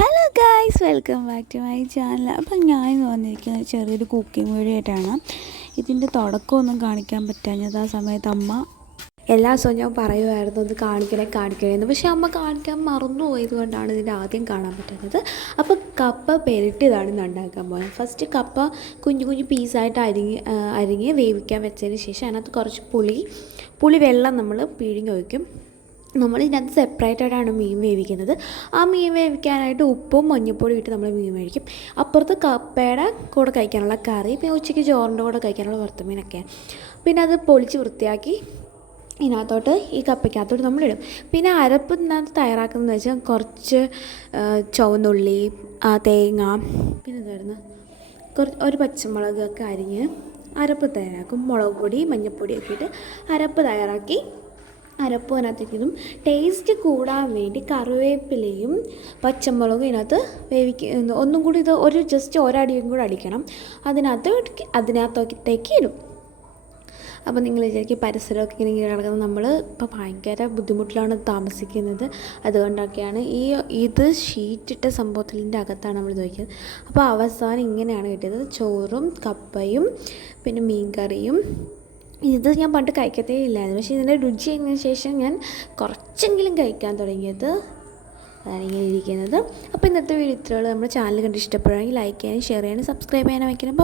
Hello guys, welcome back to my channel. അപ്പം ഞാൻ വന്നിരിക്കുന്നത് ചെറിയൊരു കുക്കിംഗ് വീഡിയോ ആയിട്ടാണ്. ഇതിൻ്റെ തുടക്കമൊന്നും കാണിക്കാൻ പറ്റാഞ്ഞത് ആ സമയത്ത് അമ്മ എല്ലാ ദിവസവും ഞാൻ പറയുമായിരുന്നു ഒന്ന് കാണിക്കണേന്ന്. പക്ഷേ അമ്മ കാണിക്കാൻ മറന്നുപോയത് കൊണ്ടാണ് ഇതിൻ്റെ ആദ്യം കാണാൻ പറ്റുന്നത്. അപ്പോൾ കപ്പ പെരട്ടിയതാണ് ഇന്ന് ഉണ്ടാക്കാൻ പോകുന്നത്. ഫസ്റ്റ് കപ്പ കുഞ്ഞു കുഞ്ഞു പീസായിട്ട് അരിഞ്ഞ് വേവിക്കാൻ വെച്ചതിന് ശേഷം അതിനകത്ത് കുറച്ച് പുളി വെള്ളം നമ്മൾ പിഴിഞ്ഞ് ഒഴിക്കും. നമ്മൾ ഇതിനകത്ത് സെപ്പറേറ്റായിട്ടാണ് മീൻ വേവിക്കുന്നത്. ആ മീൻ വേവിക്കാനായിട്ട് ഉപ്പും മഞ്ഞൾപ്പൊടി ഇട്ട് നമ്മൾ മീൻ വേവിക്കും. അപ്പുറത്ത് കപ്പയുടെ കൂടെ കഴിക്കാനുള്ള കറി, പിന്നെ ഉച്ചയ്ക്ക് ചോറിൻ്റെ കൂടെ കഴിക്കാനുള്ള വറുത്തമീനൊക്കെ. പിന്നെ അത് പൊളിച്ച് വൃത്തിയാക്കി ഇതിനകത്തോട്ട് ഈ കപ്പയ്ക്കകത്തോട്ട് നമ്മളിടും. പിന്നെ അരപ്പ് ഇതിനകത്ത് തയ്യാറാക്കുന്നതെന്ന് വെച്ചാൽ കുറച്ച് ചുവന്നുള്ളി, തേങ്ങ, പിന്നെ എന്തായിരുന്നു ഒരു പച്ചമുളകൊക്കെ അരിഞ്ഞ് അരപ്പ് തയ്യാറാക്കും. മുളക് പൊടി മഞ്ഞൾപ്പൊടിയൊക്കെ ഇട്ട് അരപ്പ് തയ്യാറാക്കി അരപ്പ് അതിനകത്തേക്കിടും. ടേസ്റ്റ് കൂടാൻ വേണ്ടി കറിവേപ്പിലയും പച്ചമുളകും ഇതിനകത്ത് ഒന്നും കൂടി ഇത് ജസ്റ്റ് ഒരടിയും കൂടി അടിക്കണം. അതിനകത്തേക്ക് ഇടും. അപ്പോൾ നിങ്ങൾ വിചാരിക്കും പരിസരമൊക്കെ ഇങ്ങനെ കിടക്കുന്നത് നമ്മൾ ഇപ്പോൾ ഭയങ്കര ബുദ്ധിമുട്ടിലാണ് താമസിക്കുന്നത്, അതുകൊണ്ടൊക്കെയാണ് ഇത് ഷീറ്റിട്ട സംഭവത്തിൻ്റെ അകത്താണ് നമ്മൾ ഇത് വയ്ക്കുന്നത്. അപ്പോൾ അവസാനം ഇങ്ങനെയാണ് കിട്ടിയത്: ചോറും കപ്പയും പിന്നെ മീൻ കറിയും. ഇത് ഞാൻ പണ്ട് കഴിക്കത്തേ ഇല്ലായിരുന്നു, പക്ഷേ ഇതിൻ്റെ രുചി കഴിഞ്ഞതിന് ശേഷം ഞാൻ കുറച്ചെങ്കിലും കഴിക്കാൻ തുടങ്ങിയത്. അതാണ് ഇങ്ങനെ ഇരിക്കുന്നത്. അപ്പോൾ ഇന്നത്തെ വീഡിയോ ഇത്രയുള്ളൂ. നമ്മുടെ ചാനൽ കണ്ട് ഇഷ്ടപ്പെടുകയാണെങ്കിൽ ലൈക്ക് ചെയ്യാനും ഷെയർ ചെയ്യാനും സബ്സ്ക്രൈബ് ചെയ്യാനും വയ്ക്കണം.